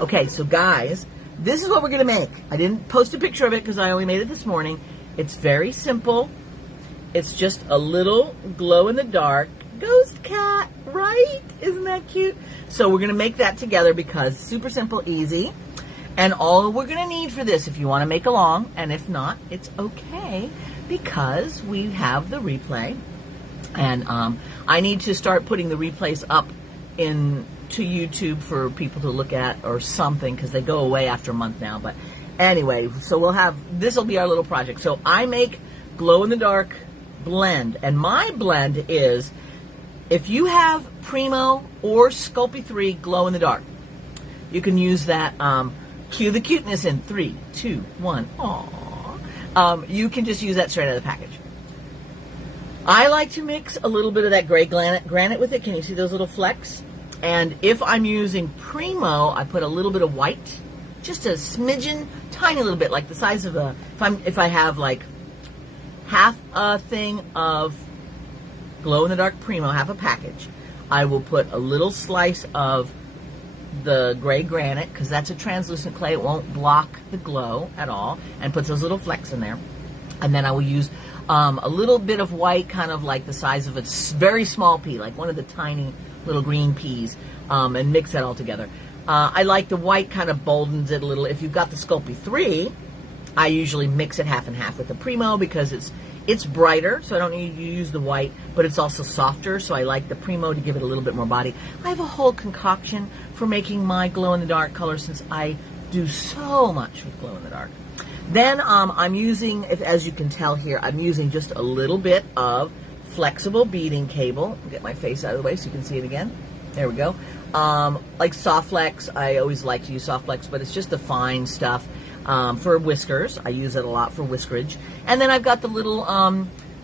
Okay, so guys, this is what we're going to make. I didn't post a picture of it because I only made it this morning. It's very simple. It's just a little glow-in-the-dark ghost cat, right? Isn't that cute? So we're going to make that together because super simple, easy. And all we're going to need for this, if you want to make along, and if not, it's okay because we have the replay. And I need to start putting the replays up to YouTube for people to look at or something because they go away after a month now. But anyway, so this will be our little project. So I make glow-in-the-dark blend, and my blend is, if you have Primo or Sculpey 3 glow-in-the-dark, you can use that. Cue the cuteness in 3, 2, 1. Aww. You can just use that straight out of the package. I like to mix a little bit of that gray granite with it. Can you see those little flecks? And if I'm using Primo, I put a little bit of white, just a smidgen, tiny little bit, like the size of if I have like half a thing of glow-in-the-dark Primo, half a package, I will put a little slice of the gray granite, because that's a translucent clay. It won't block the glow at all, and put those little flecks in there. And then I will use a little bit of white, kind of like the size of a very small pea, like one of the tiny little green peas, and mix that all together. I like the white, kind of boldens it a little. If you've got the Sculpey 3, I usually mix it half and half with the Primo because it's brighter, so I don't need to use the white, but it's also softer, so I like the Primo to give it a little bit more body. I have a whole concoction for making my glow-in-the-dark color since I do so much with glow-in-the-dark. Then I'm using, as you can tell here, I'm using just a little bit of flexible beading cable. Get my face out of the way so you can see it again. There we go. Like Soft Flex. I always like to use Soft Flex, but it's just the fine stuff. For whiskers, I use it a lot for whiskerage. And then I've got the little,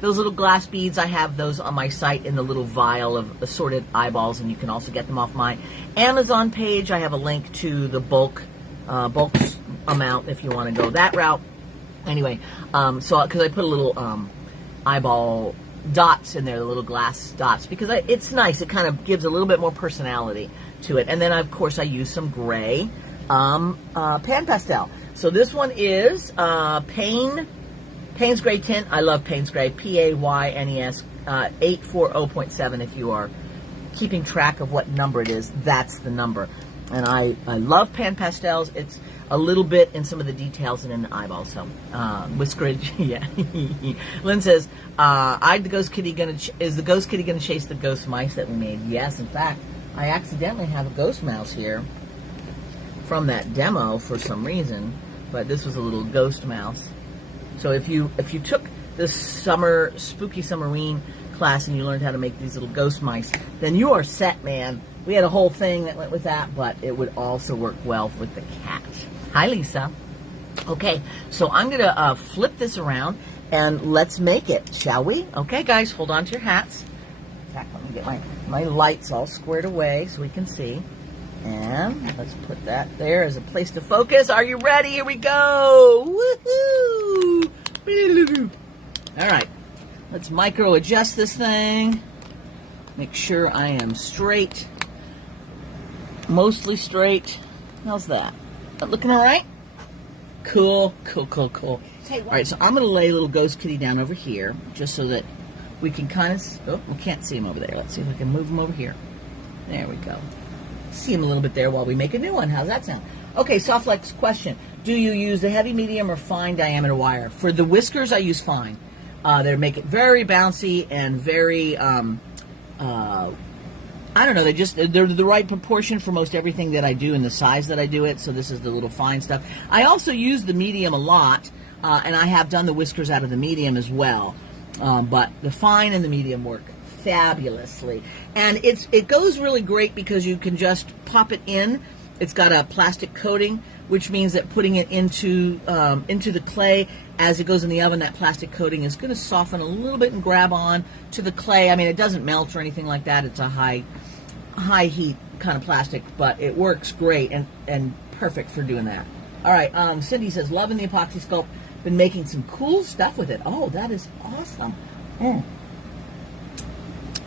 those little glass beads. I have those on my site in the little vial of assorted eyeballs, and you can also get them off my Amazon page. I have a link to the bulk amount if you want to go that route. Anyway, so because I put a little eyeball dots in there, the little glass dots, because it's nice. It kind of gives a little bit more personality to it. And then, of course, I use some gray pan pastel. So this one is Payne's Gray Tint. I love Payne's Gray, Paynes, 840.7. If you are keeping track of what number it is, that's the number. And I love pan pastels. It's a little bit in some of the details and in the eyeballs. So whiskerage, yeah. Lynn says, is the ghost kitty gonna chase the ghost mice that we made? Yes, in fact, I accidentally have a ghost mouse here from that demo for some reason, but this was a little ghost mouse. So if you took this spooky Summerween class and you learned how to make these little ghost mice, then you are set, man. We had a whole thing that went with that, but it would also work well with the cat. Hi, Lisa. Okay, so I'm gonna flip this around and let's make it, shall we? Okay, guys, hold on to your hats. In fact, let me get my lights all squared away so we can see. And let's put that there as a place to focus. Are you ready? Here we go. Woohoo! All right, let's micro adjust this thing. Make sure I am straight, mostly straight. How's that? Looking all right? Cool. All right, so I'm going to lay little ghost kitty down over here just so that we can kind of, we can't see him over there. Let's see if we can move him over here. There we go. See him a little bit there while we make a new one. How's that sound? Okay, Soft Flex question. Do you use the heavy, medium, or fine diameter wire? For the whiskers, I use fine. They make it very bouncy and very, I don't know, they're the right proportion for most everything that I do and the size that I do it, so this is the little fine stuff. I also use the medium a lot, and I have done the whiskers out of the medium as well, but the fine and the medium work fabulously. And it goes really great because you can just pop it in. It's got a plastic coating, which means that putting it into the clay as it goes in the oven, that plastic coating is going to soften a little bit and grab on to the clay. I mean, it doesn't melt or anything like that. It's a high heat kind of plastic, but it works great and perfect for doing that. All right, Cindy says, loving the epoxy sculpt. Been making some cool stuff with it. Oh, that is awesome.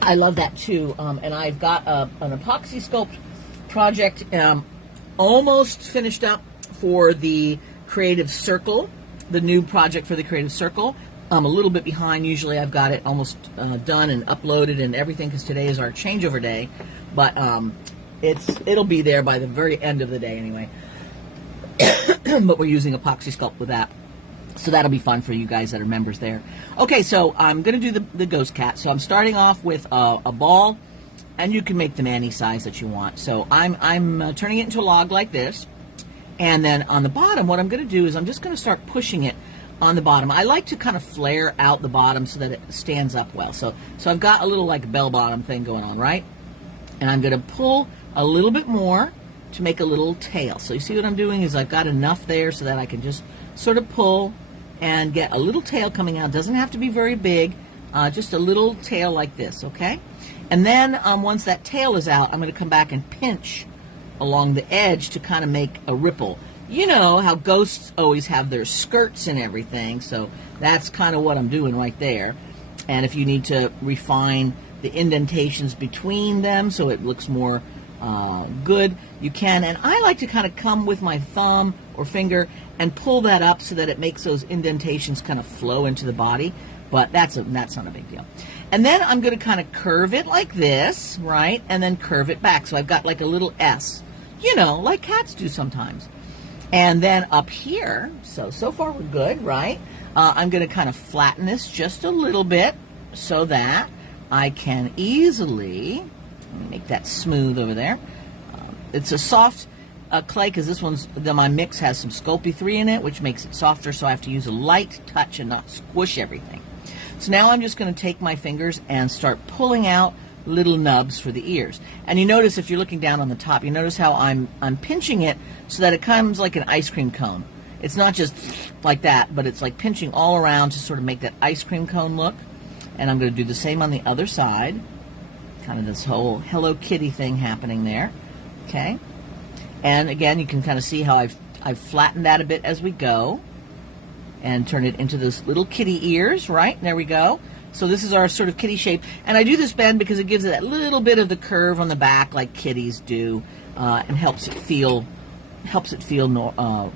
I love that too. And I've got an epoxy sculpt project almost finished up for the Creative Circle, the new project for the Creative Circle. I'm a little bit behind. Usually I've got it almost done and uploaded and everything because today is our changeover day. But it'll be there by the very end of the day anyway. But we're using epoxy sculpt with that. So that'll be fun for you guys that are members there. Okay, so I'm going to do the ghost cat. So I'm starting off with a ball, and you can make them any size that you want. So I'm turning it into a log like this. And then on the bottom, what I'm going to do is I'm just going to start pushing it on the bottom. I like to kind of flare out the bottom so that it stands up well. So I've got a little like bell bottom thing going on, right? And I'm going to pull a little bit more to make a little tail. So you see what I'm doing is I've got enough there so that I can just sort of pull and get a little tail coming out. Doesn't have to be very big, just a little tail like this, okay? And then once that tail is out, I'm going to come back and pinch along the edge to kind of make a ripple. You know how ghosts always have their skirts and everything, so that's kind of what I'm doing right there. And if you need to refine the indentations between them so it looks more good, you can. And I like to kind of come with my thumb or finger and pull that up so that it makes those indentations kind of flow into the body. But that's not a big deal. And then I'm going to kind of curve it like this, right? And then curve it back. So I've got like a little S, you know, like cats do sometimes. And then up here, so far we're good, right? I'm going to kind of flatten this just a little bit so that I can easily, let me make that smooth over there. It's a soft clay because this one's, my mix has some Sculpey 3 in it, which makes it softer, so I have to use a light touch and not squish everything. So now I'm just going to take my fingers and start pulling out little nubs for the ears. And you notice if you're looking down on the top, you notice how I'm pinching it so that it comes like an ice cream cone. It's not just like that, but it's like pinching all around to sort of make that ice cream cone look. And I'm going to do the same on the other side. Kind of this whole Hello Kitty thing happening there. Okay. And again, you can kind of see how I've flattened that a bit as we go. And turn it into those little kitty ears, right? There we go. So this is our sort of kitty shape. And I do this bend because it gives it that little bit of the curve on the back like kitties do, and helps it feel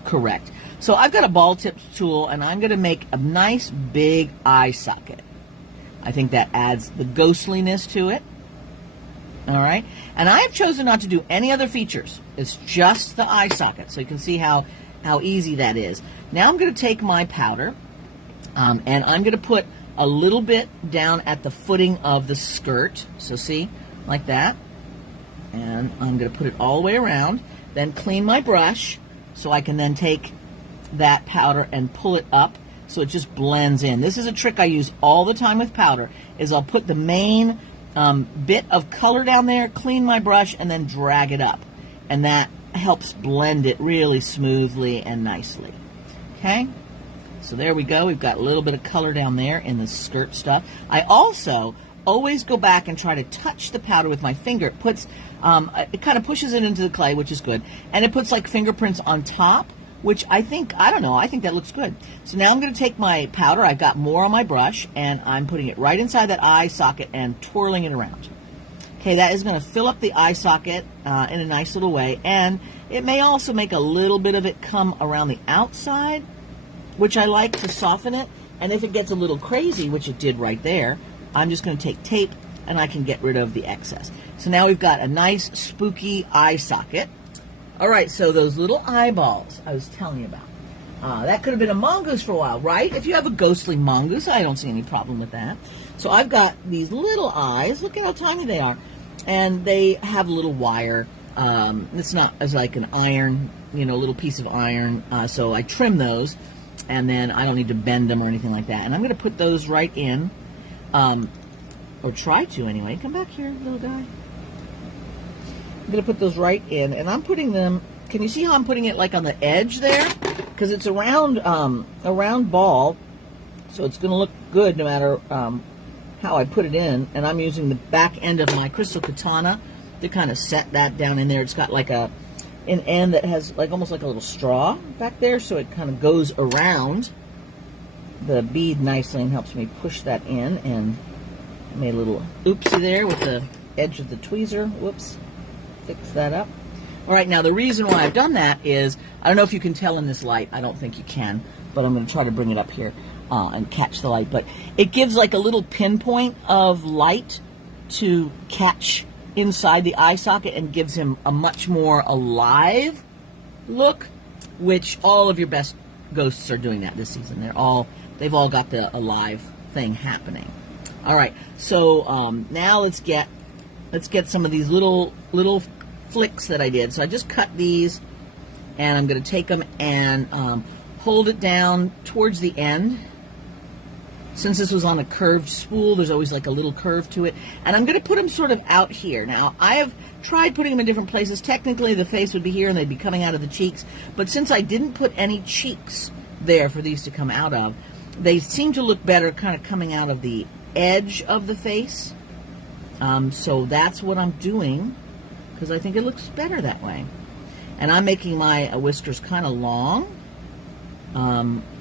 correct. So I've got a ball tip tool, and I'm going to make a nice big eye socket. I think that adds the ghostliness to it. All right. And I have chosen not to do any other features. It's just the eye socket. So you can see how easy that is. Now I'm going to take my powder, and I'm going to put a little bit down at the footing of the skirt. So see, like that. And I'm going to put it all the way around. Then clean my brush so I can then take that powder and pull it up so it just blends in. This is a trick I use all the time with powder, is I'll put the main bit of color down there, clean my brush, and then drag it up. And that helps blend it really smoothly and nicely. Okay? So there we go. We've got a little bit of color down there in the skirt stuff. I also always go back and try to touch the powder with my finger. It puts, it kind of pushes it into the clay, which is good. And it puts like fingerprints on top, which I think, I don't know, I think that looks good. So now I'm going to take my powder. I've got more on my brush, and I'm putting it right inside that eye socket and twirling it around. Okay, that is going to fill up the eye socket in a nice little way. And it may also make a little bit of it come around the outside, which I like to soften it. And if it gets a little crazy, which it did right there, I'm just going to take tape and I can get rid of the excess. So now we've got a nice spooky eye socket. All right, so those little eyeballs I was telling you about, that could have been a mongoose for a while, right? If you have a ghostly mongoose, I don't see any problem with that. So I've got these little eyes. Look at how tiny they are. And they have a little wire. It's not as like an iron, you know, little piece of iron. So I trim those, and then I don't need to bend them or anything like that. And I'm going to put those right in, or try to anyway. Come back here, little guy. I'm going to put those right in, and I'm putting them, can you see how I'm putting it like on the edge there? Because it's a round ball, so it's going to look good no matter how I put it in. And I'm using the back end of my crystal katana to kind of set that down in there. It's got like an end that has like almost like a little straw back there, so it kind of goes around the bead nicely and helps me push that in. And Made a little oopsie there with the edge of the tweezer. Whoops. Fix that up. All right, now the reason why I've done that is, I don't know if you can tell in this light. I don't think you can, but I'm going to try to bring it up here and catch the light. But it gives like a little pinpoint of light to catch inside the eye socket and gives him a much more alive look, which all of your best ghosts are doing that this season. They've all got the alive thing happening. All right, so now let's get some of these little flicks that I did. So I just cut these, and I'm going to take them and hold it down towards the end. Since this was on a curved spool, there's always like a little curve to it. And I'm going to put them sort of out here. Now, I have tried putting them in different places. Technically, the face would be here and they'd be coming out of the cheeks. But since I didn't put any cheeks there for these to come out of, they seem to look better kind of coming out of the edge of the face. So that's what I'm doing, because I think it looks better that way. And I'm making my whiskers kind of long,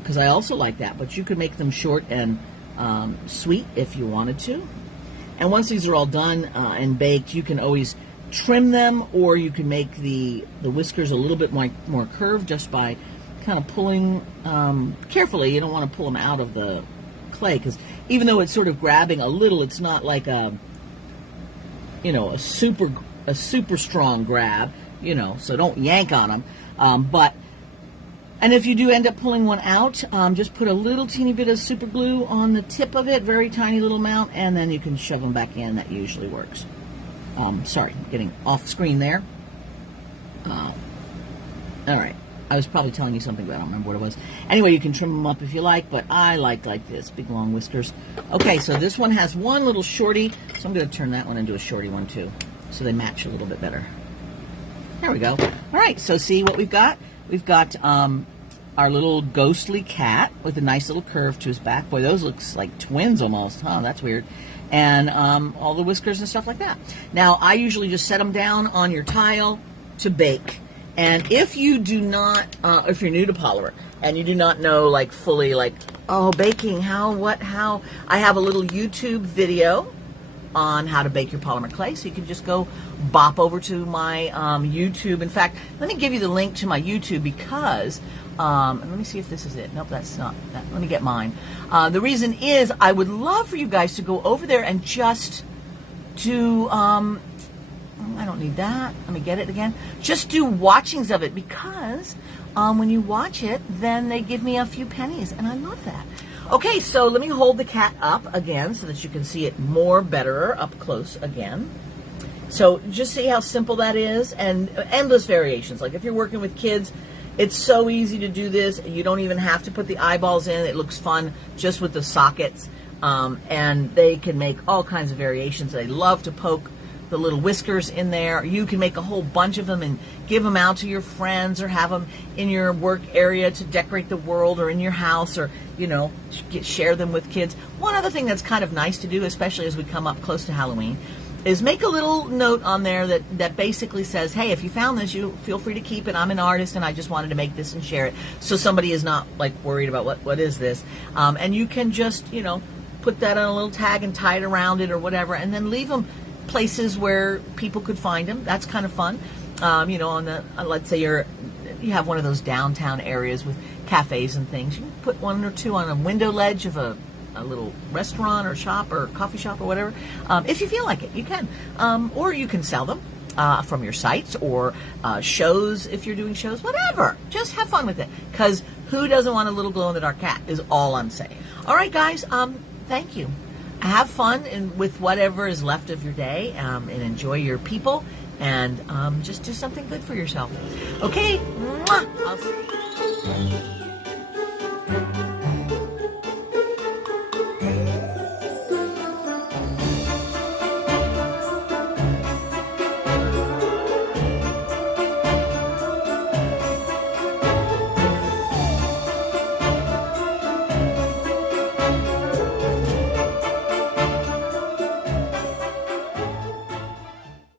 because I also like that, but you could make them short and sweet if you wanted to. And once these are all done and baked, you can always trim them, or you can make the whiskers a little bit more curved just by kind of pulling carefully. You don't want to pull them out of the clay, because even though it's sort of grabbing a little, it's not like a super strong grab, so don't yank on them. And if you do end up pulling one out, just put a little teeny bit of super glue on the tip of it, very tiny little amount, and then you can shove them back in. That usually works. Sorry, getting off screen there. All right. I was probably telling you something, but I don't remember what it was. Anyway, you can trim them up if you like, but I like this, big long whiskers. Okay, so this one has one little shorty, so I'm going to turn that one into a shorty one too, so they match a little bit better. There we go. All right, so see what we've got? We've got our little ghostly cat with a nice little curve to his back. Boy, those looks like twins almost, huh? That's weird. And all the whiskers and stuff like that. Now, I usually just set them down on your tile to bake. And if you do not, if you're new to polymer and you do not know like fully like, oh, baking, how, I have a little YouTube video on how to bake your polymer clay. So you can just go bop over to my YouTube. In fact, let me give you the link to my YouTube because, let me see if this is it. Nope, that's not that. Let me get mine. The reason is I would love for you guys to go over there and just do, I don't need that. Let me get it again. Just do watchings of it, because when you watch it, then they give me a few pennies, and I love that. Okay, so let me hold the cat up again so that you can see it better up close again. So just see how simple that is, and endless variations. Like if you're working with kids, it's so easy to do this. You don't even have to put the eyeballs in. It looks fun just with the sockets, and they can make all kinds of variations. They love to poke the little whiskers in there. You can make a whole bunch of them and give them out to your friends, or have them in your work area to decorate the world, or in your house, or share them with kids. One other thing that's kind of nice to do, especially as we come up close to Halloween, is make a little note on there that basically says, hey, if you found this, you feel free to keep it. I'm an artist and I just wanted to make this and share it, so somebody is not like worried about what is this. And you can just put that on a little tag and tie it around it or whatever, and then leave them places where people could find them. That's kind of fun. On the let's say you have one of those downtown areas with cafes and things. You can put one or two on a window ledge of a little restaurant or shop or coffee shop or whatever. If you feel like it, you can. Or you can sell them from your sites, or shows if you're doing shows, whatever. Just have fun with it, because who doesn't want a little glow-in-the-dark cat is all I'm saying. All right, guys, thank you. Have fun with whatever is left of your day, and enjoy your people, and just do something good for yourself. Okay, mwah. I'll see you.